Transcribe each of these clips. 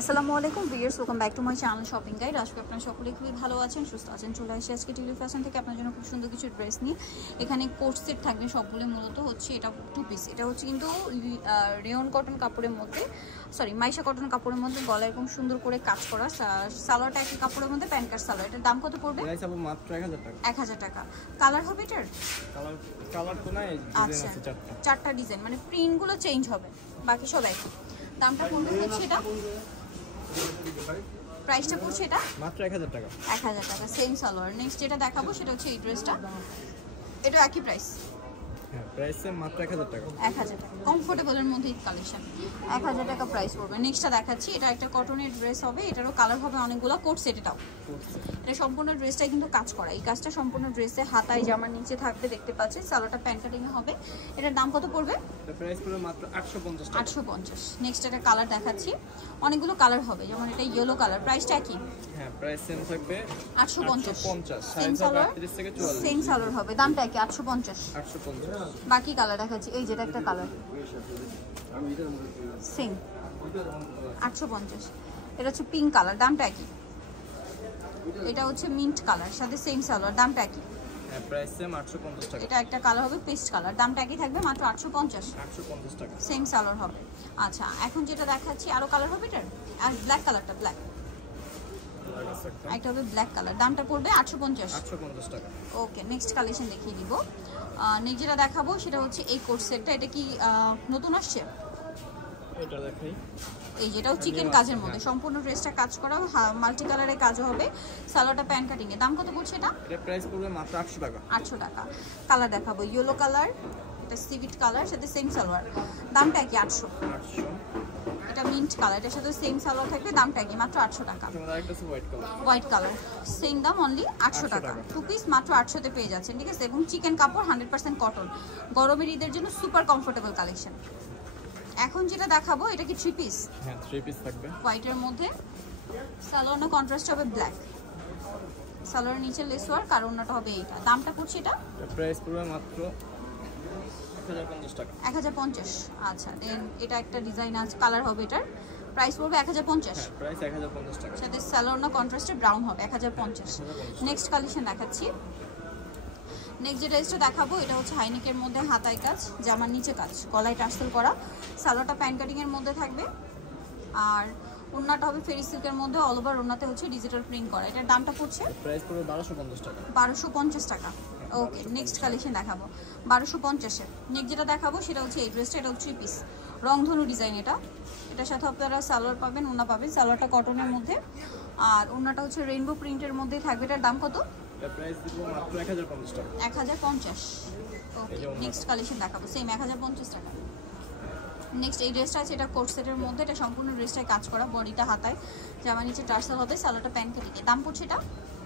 আসসালামু আলাইকুম viewers, welcome back to my channel shopping guide. আজকে আপনারা সকলে খুবই ভালো আছেন, সুস্থ আছেন। চলে আসি আজকে টিলি ফ্যাশন থেকে আপনার জন্য খুব সুন্দর কিছু ড্রেস নিয়ে। এখানে কোট সেট থাকবে সবগুলো, মূলত হচ্ছে এটা টু পিস। এটা হচ্ছে কিন্তু রেয়ন কটন কাপড়ের মধ্যে, সরি মাইশা কটন কাপড়ের মধ্যে, গলায় এরকম সুন্দর করে কাজ করা। সালোয়ারটা একই কাপড়ের মধ্যে, প্যান্ট কাট সালোয়ার। এটার দাম কত পড়বে? মাত্র 1000 টাকা। 1000 টাকা। কালার হবে এটার? কালার তো নাই, ডিজাইন আছে চারটা ডিজাইন, মানে প্রিন্টগুলো চেঞ্জ হবে, বাকি সব একই। দামটা পড়বে হচ্ছে এটা, প্রাইসটা পড়ছে এটা মাত্র 1000 টাকা। 1000 টাকা, সেম সালোয়ার। নেক্সট যেটা দেখাবো সেটা হচ্ছে এই ড্রেসটা, এটা একই প্রাইস। হ্যাঁ, প্রাইস মাত্র 1000 টাকা। 1000 টাকা, কমফোর্টেবলের মধ্যে কালেকশন। 1000 টাকা প্রাইস পড়বে। নেক্সটটা দেখাচ্ছি, এটা একটা কটনের ড্রেস হবে, এটারও কালার হবে অনেকগুলো। কোট সেট এটাও, এটা সম্পূর্ণ ড্রেসটাই কিন্তু কাজ করা। এই কাজটা সম্পূর্ণ ড্রেসে হাতায় জামার নিচে থাকবে, দেখতে পাচ্ছেন। সালোয়ারটা প্যান্ট কাটিং হবে। এটার দাম কত পড়বে? এটা প্রাইস পড়বে মাত্র 850 টাকা। 850। নেক্সট এটা কালার দেখাচ্ছি, অনেকগুলো কালার হবে, যেমন এটা ইয়েলো কালার। প্রাইসটা কি? হ্যাঁ, প্রাইস সেম থাকবে 850। সেম সালোয়ার 38 থেকে 44। সেম সালোয়ার হবে, দামটা কি? 850। 850। বাকি কালার দেখাচ্ছি, এই যেটা একটা কালার সেম 850। এটা হচ্ছে পিঙ্ক কালার, দামটা কি? এটা হচ্ছে মিন্ট কালার, সাথে সেম সালোয়ার, দামটা কি? হ্যাঁ, প্রাইস সেম 850 টাকা। এটা একটা কালার হবে পেস্ট কালার, দামটা কি থাকবে? মাত্র 850। 850 টাকা, সেম সালোয়ার হবে। আচ্ছা, এখন যেটা দেখাচ্ছি আরো কালার হবে এটার, আর ব্ল্যাক কালারটা ব্ল্যাক, একটা হবে ব্ল্যাক কালার, দামটা পড়বে 850। 850 টাকা। ওকে, নেক্সট কালেকশন দেখিয়ে দিব। নেক্সট যেটা দেখাবো সেটা হচ্ছে এই কোট সেটটা। এটা কি নতুন আসছে? এটা দেখাই, এই যেটাও চিকেন কাজের মধ্যে, সম্পূর্ণ ড্রেসটা কাজ করা, মাল্টি কালারের কাজও হবে। সালোয়ারটা প্যান্ট কাটিং এর। দাম কত পড়ছে এটা? এটা প্রাইস পড়বে মাত্র 800 টাকা। 800 টাকা। কালার দেখাবো, ইয়েলো কালার, এটা সিভিট কালার, সাথে সেম সালোয়ার, দামটা কি? 800। এটা মিন্ট কালার, এটার সাথে সেম সালোয়ার থাকবে, দামটা কি? মাত্র 800 টাকা। তোমাদের আরেকটা আছে white colour. White colour, same দাম, অনলি 800 টাকা। টু পিস মাত্র 800 তে পেয়ে যাচ্ছেন, ঠিক আছে। এবং চিকেন কাপড়, 100% কটন, গরমের ঈদের জন্য সুপার কমফোর্টেবল কালেকশন। এখন যেটা দেখাবো এটা কি থ্রি পিস? হ্যাঁ, 3 পিস থাকবে হোয়াইটের মধ্যে, সালোয়ার কন্ট্রাস্ট হবে ব্ল্যাক, সালোয়ারের নিচে লেস ওয়ার্ক, আর অন্যটা হবে এইটা। দামটা পড়ছে এটা? এটা প্রাইস পড়বে মাত্র 1050 টাকা। 1050। আচ্ছা, দেন এটা একটা ডিজাইন আছে, কালার হবে, এটার প্রাইস পড়বে 1050। হ্যাঁ, প্রাইস 1050 টাকা। সাথে সালোয়ার কন্ট্রাস্টে ব্রাউন হবে, 1050। নেক্সট কালেকশন দেখাচ্ছি। নেক্সট যে ড্রেসটা দেখাবো এটা হচ্ছে হাইনেকের মধ্যে, হাতায় কাজ, জামার নিচে কাজ, গলায় টার্সেল করা। সালোয়ারটা প্যান্ট কাটিং এর মধ্যে থাকবে, আর ওন্নাটা হবে ফেরি সিল্কের মধ্যে, অল ওভার ওন্নাতে হচ্ছে ডিজিটাল প্রিন্ট করা। এটার দামটা পড়ছে প্রাইস পড়বে 1250 টাকা। 1250 টাকা। ওকে, নেক্সট কালেকশন দেখাবো 1250-এর। নেক্সট যেটা দেখাবো সেটা হচ্ছে এই ড্রেসটা, এটা হচ্ছে থ্রি পিস, রংধনু ডিজাইন। এটার সাথে আপনারা সালোয়ার পাবেন, ওন্না পাবেন। সালোয়ারটা কটনের মধ্যে, আর ওন্নাটা হচ্ছে রেইনবো প্রিন্টের মধ্যে থাকবে। এটার দাম কত? এটা প্রাইস দিব মাত্র 1050 টাকা। 1050। ওকে, নেক্সট কালেকশন দেখাবো, সেম 1050 টাকা। নেক্সট এই ড্রেসটা আছে, এটা কোট সেটের মধ্যে, এটা সম্পূর্ণ ড্রেসটায় কাজ করা, বডিটা হাতায়, জামা নিচে টার্সেল হবে, সালোয়ারটা প্যান্ট কেটে। দাম পড়ছে এটা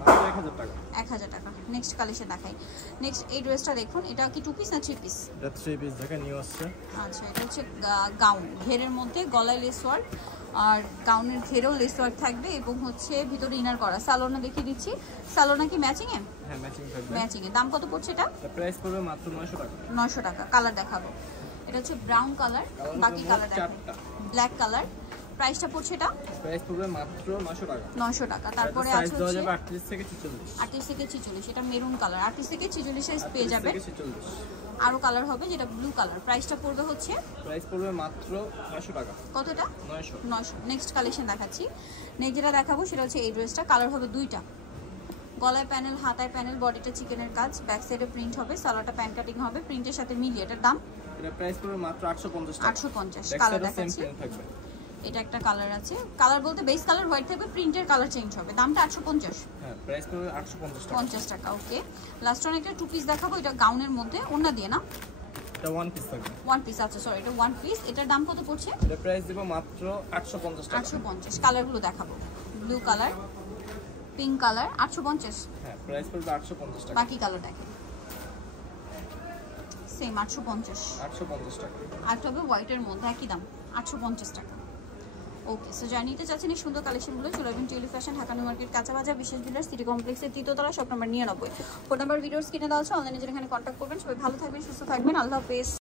মাত্র 1000 টাকা। 1000 টাকা। নেক্সট কালেকশন দেখাই। নেক্সট এই ড্রেসটা দেখুন, এটা কি টু পিস না থ্রি পিস? এটা 3 পিস দেখেন, নিউ আসছে। আচ্ছা, এটা হচ্ছে গাউন, ঘেরের মধ্যে, গলায় লেস ওয়ার্ক, আর গাউনের ঘেরেও লেস ওয়ার্ক থাকবে, এবং হচ্ছে ভিতরে ইনার করা। সালোনা দেখিয়ে দিচ্ছি, সালোনা কি ম্যাচিং এ? হ্যাঁ, ম্যাচিং থাকবে। ম্যাচিং এ। দাম কত পড়ছে এটা? এটা প্রাইস পড়বে মাত্র 900 টাকা। 900 টাকা। কালার দেখাবো, এটা হচ্ছে ব্রাউন কালার, বাকি কালার দেখাবো ব্ল্যাক কালার। প্রাইসটা পড়ছে এটা? প্রাইস পড়বে মাত্র 900 টাকা। 900 টাকা। তারপরে আছে হচ্ছে 38 থেকে 46। 38 থেকে 46, এটা মেরুন কালার, 38 থেকে 46 সাইজ পেয়ে যাবে। 38 থেকে 46 আরো কালার হবে, যেটা ব্লু কালার। প্রাইসটা পড়বে হচ্ছে, প্রাইস পড়বে মাত্র 900 টাকা। কতটা? 900। 900। নেক্সট কালেকশন দেখাচ্ছি। নেক্সট যেটা দেখাবো সেটা হচ্ছে এই ড্রেসটা, কালার হবে দুইটা, গলায় প্যানেল, হাতায় প্যানেল, বডিটা চিকেনের কাজ, ব্যাক সাইডে প্রিন্ট হবে, সালোয়ারটা প্যান্ট কাটিং হবে, প্রিন্টের সাথে মিলিয়ে। এটার দাম? এটা প্রাইস পড়বে মাত্র 850 টাকা। 850। কালার দেখাচ্ছি, থাকবে। এটা একটা কালার আছে, কালার বলতে বেস কালার হোয়াইট থাকবে, প্রিন্টের কালার চেঞ্জ হবে। দামটা 850। হ্যাঁ, প্রাইস পড়বে 850 টাকা। 50 টাকা। ওকে, লাস্ট ওয়ান একটা টু পিস দেখাবো, এটা গাউনের মধ্যে, ওন্না দিয়ে না, এটা 1 পিস থাকবে। ওয়ান পিস আছে, সরি এটা ওয়ান পিস। এটার দাম কত পড়ছে? এটা প্রাইস দিব মাত্র 850 টাকা। 850। কালারগুলো দেখাবো, ব্লু কালার, পিঙ্ক কালার, 850। হ্যাঁ, প্রাইস পড়বে 850 টাকা। বাকি কালার দেখেন, সেম 850। 850 টাকা। আর তবে হোয়াইটের মধ্যে একই দাম, 850 টাকা। ওকে, সো যারা নিতে চাচ্ছেন এই সুন্দর কালেকশনগুলো, চলে আসবেন টিলি ফ্যাশন, ঢাকা নিউ মার্কেট, কাঁচা বাজার, বিশেষ জুয়েলার্স, সিটি কমপ্লেক্সের 3য় তলা, shop number 99। Phone number videos কিনে দেওয়া আছে, অনলাইনে যেখানে কন্ট্যাক্ট করবেন। সবাই ভালো থাকবেন, সুস্থ থাকবেন, আল্লাহ হাফেজ।